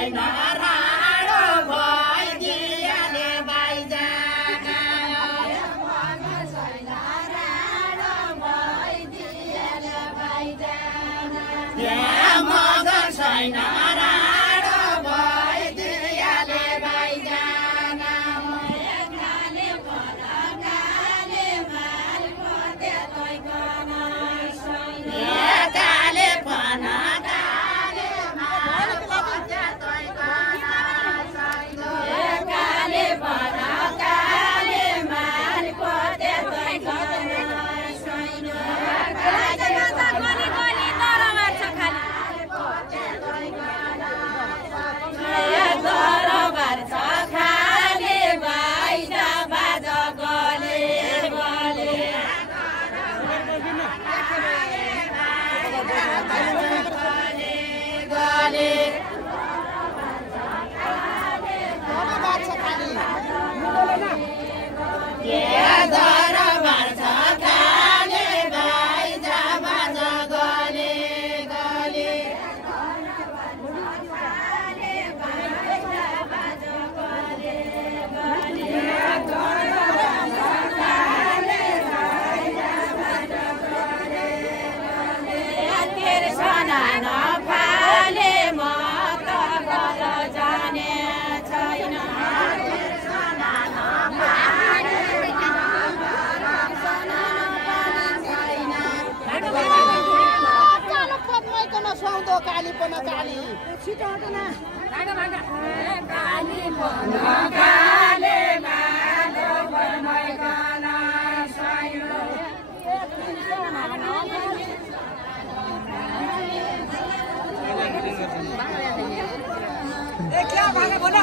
छैन राडो भइदियाले बाइजाना मगर छैन राडो भइदियाले बाइजाना त्यहाँ मगर छैन राडो भइदियाले बाइजाना काले फरकाले माल पते तैकन छैन काले फरकाले माल पते तैकन छैन काले फरकाले माल पते तैकन छैन गली गली तर मार्छ खाली पते तैकन छैन तर मार्छ खाली बाइजा बाज गले गले गले दर बार्छ खाले बाइजा बाज गले गले तेर्सना नफाले म त घर जाने छैन तेर्सना नफाले कालो पद्मैकन सुहाउँदो काली पन काली छिटो हटन काली पन काले मालो पद्मैकन छैन क्या भागा बोला